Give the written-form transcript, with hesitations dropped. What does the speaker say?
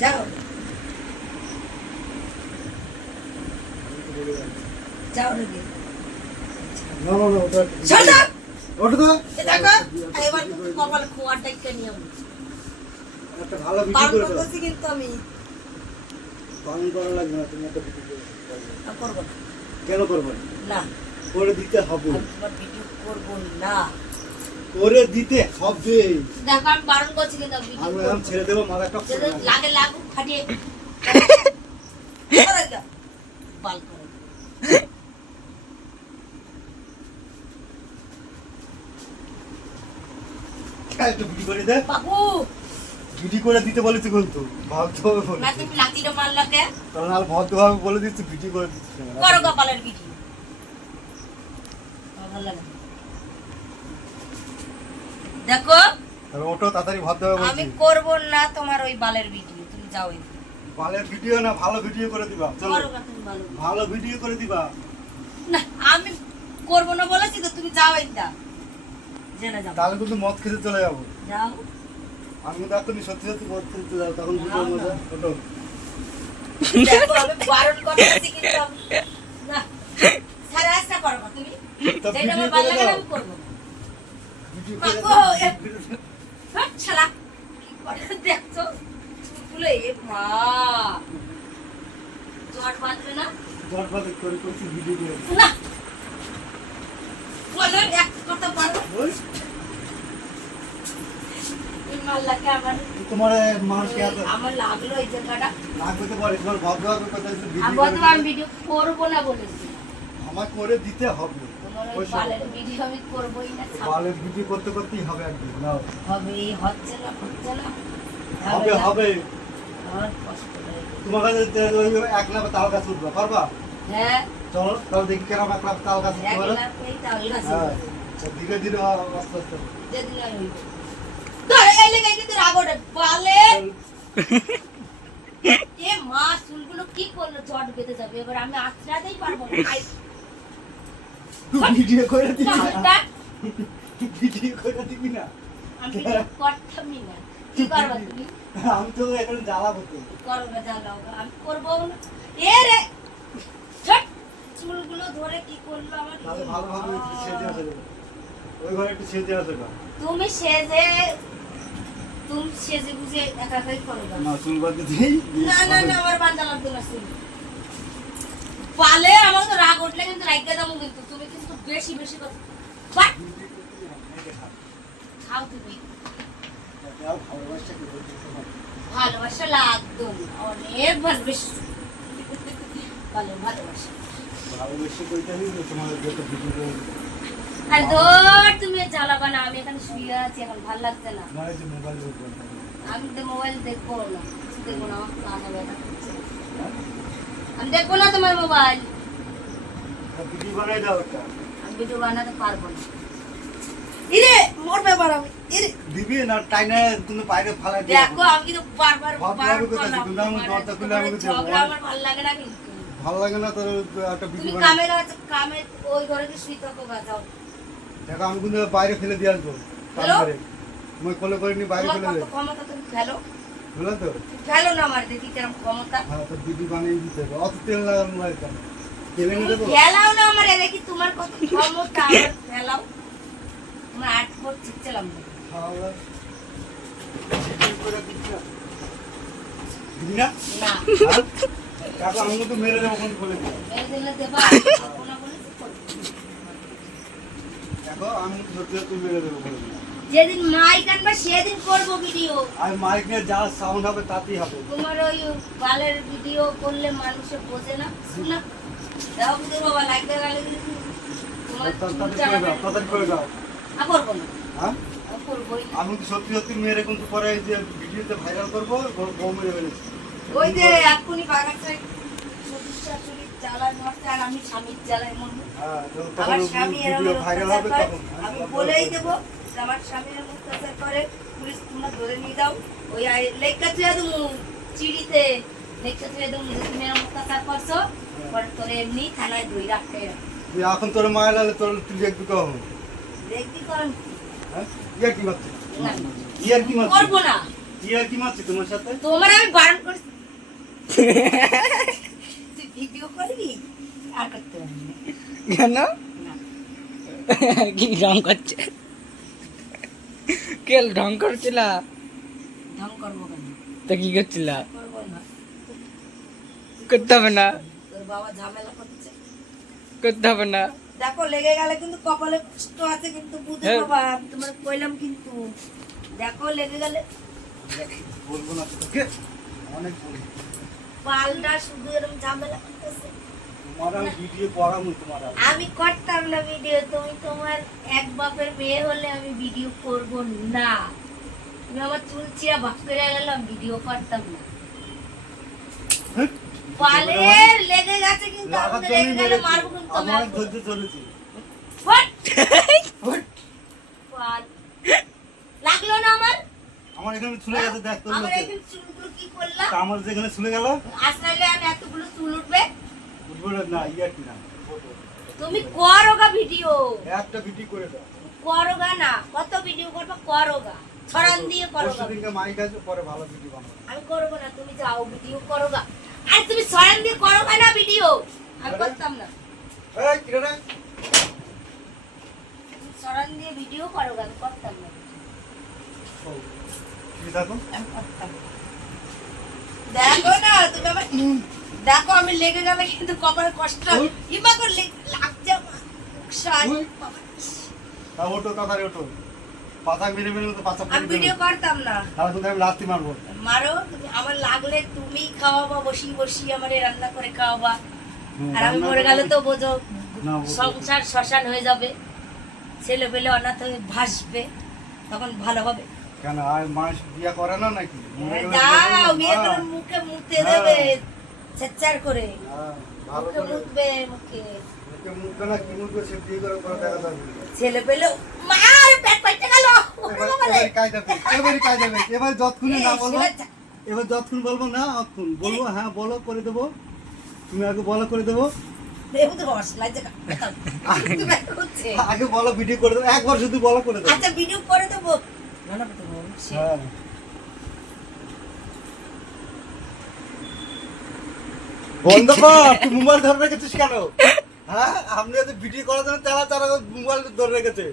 যাও যাও নাকি না না না ওটা সরদা ওটা তো দেখো এবার কপাল খোয়াটা কে নিয়ম একটা ভালো ভিডিও পার করে দাও করতেছি কিন্তু আমি পালন করা লাগবে না তুমি একটা ভিডিও করব না কেন করবে না করে দিতে হবে আমি তোমার ভিডিও করব না করে দিতে হবে দেখো আমি বারণ করছি কিন্তু ভিডিও আমি এখন ছেড়ে দেবো মাথা একটা যদি লাগে লাগুক খাটিয়ে সরে যাও বাল করে একটু ভিডিও করে দে বাবু ভিডিও করে দিতে বলেছি কিন্তু ভাবতে হবে বলে না তুমি লাতিটা মারলাকে কারণ আর ভদ্রভাবে বলে দিচ্ছি ভিডিও করে দিচ্ছি করো কপালের ভিডিও ভালো লাগে দেখো আর ওটা তাড়াতাড়ি ভদ্রভাবে আমি বলছি করব না তোমার ওই বালের ভিডিও তুমি যাও এই ভালো ভিডিও না ভালো ভিডিও করে দিবা চলো করো না তুমি ভালো ভালো ভিডিও করে দিবা না আমি করব না বলেছি তো তুমি যাও এইটা জেনে যাও তাহলে কিন্তু মদ খেতে চলে যাবো যাও আমি কিন্তু এখনই সত্যি সত্যি মদ খেতে চলে যাবো তখন বুঝবো মজা ওটা দেখো আমি বারণ করতেছি কিন্তু না সারা আশা করো না তুমি তো যেটা আমার ভিডিও ভালো করে লাগে দাও আমি করব ভিডিও করে বাবু, দাও হাট শালা কি করে দেখছো ফুলে এ মা জট বাঁধবে না দরবার করে করছি ভিডিও করে না বলো এক কথা বলো ওই এই মাল্লাকে আমার তোমার মানুষকে এত আমার লাগলো এই জায়গাটা লাগবে তো পারে তোমার ভদ্রভাবে কথা আমি ভিডিও বর্তমান ভিডিও করবো না বলেছি আমার করে দিতে হবে তোমার ওই ওই সব বালের ভিডিও আমি করবোই না ভালো ভিডিও করতে করতেই হবে একদিন নাও হবে হচ্ছে না হবে হবে আমার কষ্ট লাগে তোমার কাছে ওই এক লাখ তাল গাছ উঠবে পারবা হ্যাঁ চলো তাহলে দেখি কেন এক লাখ তাল গাছ উঠতে এক পারে লাখ এই তাল গাছ হ্যাঁ ধীরে ধীরে আস্তে আস্তে যেদিন আমি ধরে এই লেগে কিন্তু রাগ ওঠে বালে এ মা চুলগুলো কি করলো জট বেঁধে যাবে এবার আমি আছড়াতেই পারবো না ভিডিও করে দিবি না তাহলে ভিডিও করে দিবি না আমি ভিডিও করতামই না কি করবা তুমি আমি তো এখন জ্বালাবো তো করবে জ্বালাও আমি করবো না এ রে ছট চুলগুলো ধরে কি করলো আমার তাহলে ভালোভাবে একটু সেজে আসে ওই ঘরে একটু সেজে আসে না তুমি সেজে বুঝে একা একাই করো না চুল বাদ দিই না আমার বান্দা লাগবে না চুল পালে আমার তো রাগ উঠলে কিন্তু রাইগা দামু কিন্তু তুমি কিন্তু বেশি বেশি কথা বাট খাও তুমি ভালোবাসা লাগতো অনেক ভালোবাসি ভালোবাসা ভালোবেসে কইতে হবে তোমাদের যত ভিডিও করে আর ধর তুমি জ্বালাবা না আমি এখানে শুয়ে আছি এখন ভালো লাগছে না আমার এই যে মোবাইল দেখবো আমি তো মোবাইল দেখবো না দেখবো না আমার কানে ব্যথা করছে আমি দেখবো না তোমার মোবাইল ভিডিও বানাই দাও একটা আমি ভিডিও বানাতে পারবো না ইরে মোর ব্যাপার আমি ইরে দিবি না টাইনা তুমি বাইরে ফালাই দিও দেখো আমি কিন্তু বারবার ভাবলাম কোথায় তুমি নাম দরজা খুলে আমি বলছি ঝগড়া আমার ভালো লাগে না কিন্তু ভালো লাগে না তোর একটা তুমি ভিডিও বানাই কামে ওই ঘরে কি শুই থাকো বাজাও দেখো আমি কিন্তু বাইরে ফেলে দিয়ে আসবো হ্যালো? তারপরে মই কোলে করে নি বাইরে তোমার ফেলে কত দে ক্ষমতা তুমি ফেলো বুঝলে তো ফেলো না আমার দেখি কিরম ক্ষমতা হ্যাঁ তো ভিডিও বানিয়ে দিতে হবে অত তেল লাগানো লাগে কেন তেলে নিয়ে দেবো ফেলাও না আমার দেখি তোমার কত ক্ষমতা আমার ফেলাও তোমার 8 ফুট চিচ্ছিলাম খাওয়া দিবি না না হ্যাঁ? কাকু আমি তো মেরে দেবো কোন বলে দিও মেরে দিলে দেবা না বলে কি করবে? দেখো আমি সত্যি তুই মেরে দেবো বলে দিও যেদিন মাইক আনবা সেদিন করবো ভিডিও আর মাইক নিয়ে যা সাউন্ড হবে তাতেই হবে তোমার ওই বালের ভিডিও করলে মানুষে বোঝে না শুনা দাও বুঝে বাবা লাইক দেওয়া গেলে কিন্তু তোমার তাড়াতাড়ি করে দাও করবো না হ্যাঁ করবোই না। আমি তো সত্যি সত্যি মেরে কিন্তু পরে এই যে ভিডিওতে ভাইরাল করবো বউ মেরে ফেলেছি ওই যে এক্ষুনি বাগানটা শ্বশুর শাশুড়ির জ্বালায় মরছে আর আমি স্বামীর জ্বালায় মরবো হ্যাঁ তো আমার তখন স্বামী এরকম ভিডিও ভাইরাল হবে অত্যাচার করে, তখন আমি বলেই দেবো যে আমার স্বামী এরকম অত্যাচার করে পুলিশ তোমরা ধরে নিয়ে যাও ওই লেখা তুই দেবো চিড়িতে লেখা তুই দেবো যে তুমি এরকম অত্যাচার করছো পরে তোর এমনি থানায় ধরে রাখতে তুই এখন তোর মায়ের লালে তোর তুই দেখবি কখন দেখবি করেন হ্যাঁ ইয়ার কি মারছিস না ইয়ার কি মারছিস করবো না কি আর কি মারছি তোমার সাথে? তোমার আমি বারণ করছি তুই ভিডিও করবি আর করতে পারবি না। কেন না কি ঢং করছে কে ঢং করছিল ঢং করবো কেন? তা কি করছিল করবো না। করতে হবে না তোর বাবা ঝামেলা করছে। করতে হবে না দেখো লেগে গেলে কিন্তু কপালে কষ্ট আছে, কিন্তু বুঝে হ্যাঁ। বাবা আমি তোমার কইলাম কিন্তু দেখো লেগে গেলে বলবো না তোকে, অনেক বলবো। পালটা শুধু এরকম ঝামেলা করতেছে। তোমার আমি ভিডিও করামই তোমার আর। আমি করতাম না ভিডিও, তুমি তোমার এক বাপের মেয়ে হলে আমি ভিডিও করব না। তুমি আমার চুল চিরা ভাগ করে গেলাম, ভিডিও করতাম না। হ্যাঁ? পালের লেগে গেছে কিন্তু লাগার আমাদের জন্যই লেগে গেলে মেরেছি। মারবো কিন্তু আমি আমি। অনেক ধৈর্য ধরেছি। হট! হুট! পাল। লাগলো না আমার? আমার এখানে ছুলে গেছে, দেখ তোর আমার লোকে। এখানে চুলগুলো কি করলাম? তা আমার যেখানে ছুলে গেল, আসলে আমি এতগুলো চুল উঠবে? বুঝবো না, ইয়ার কি না। তুমি করো গা ভিডিও, একটা ভিডিও করে দাও। করো গা না, কত ভিডিও করবা করো গা, ছড়ান দিয়ে করো গা। পরশুদিনকে মাইক আছে, পরে ভালো ভিডিও বানাবো। আমি করবো না, তুমি যাও ভিডিও করো গা। আর তুমি ছড়ান দিয়ে করো গা না ভিডিও, আমি করতাম না। এই, কি রে? তুমি ছড়ান দিয়ে ভিডিও করো গা, আমি করতাম না। ও, কি দেখো? আমি করতাম না। দেখো না তুমি আমার দেখো আমি লেগে গেলে কিন্তু কপালে কষ্ট হয়। ইমা করে লাগছে আমার। উকসায়। উই। তা ওঠো, তাড়াতাড়ি ওঠো। পাতা মেরে মেরে তো পাতা আমি পড়ে ভিডিও গেল। করতাম না। তাহলে তোকে আমি লাথি মারবো। মারো তুমি, আমার লাগলে তুমি খাওয়াবা, বসি বসি আমার রান্না করে খাওয়াবা। হুম, আর আমি রান্না মরে করে- গেলে তো বোঝো না, বুঝবো। সংসার শ্মশান হয়ে যাবে, ছেলে পেলে অনাথ হয়ে ভাসবে, তখন ভালো হবে। কেন আর মানুষ বিয়ে করে না নাকি? মরে গেলে যাও বিয়ে বিয়ে করে করে না? মুখে মুতে হ্যাঁ। দেবে চেচ্চার করে, হ্যাঁ, ভালো মুখে করে। মুতবে মুখে। মুখে মুখবে না, কি মুখবে সে বিয়ে করে পরে দেখা যাবে। ছেলে পেলে মার পেট পাইতে গেল এবার কায়দা পেয়ে, এবারই কায়দা পেয়ে। এবার যতক্ষণে না বলবো, ছেলে- এবার যতক্ষণ বলবো না অতক্ষণ বলবো, হ্যাঁ বলো করে দেবো, তুমি আগে বলো করে দেবো, দেবো তো রস লাগছে না। তুমি এত করছে। আগে বলো ভিডিও করে দেবো, একবার শুধু বলো করে দেবো। আচ্ছা ভিডিও করে দেবো না না দেবো সে। হ্যাঁ। বন্ধ কর, তুই মোবাইল ধরে রেখেছিস কেন? হ্যাঁ, আপনি যদি ভিডিও করার জন্য তারা মোবাইল ধরে রেখেছে।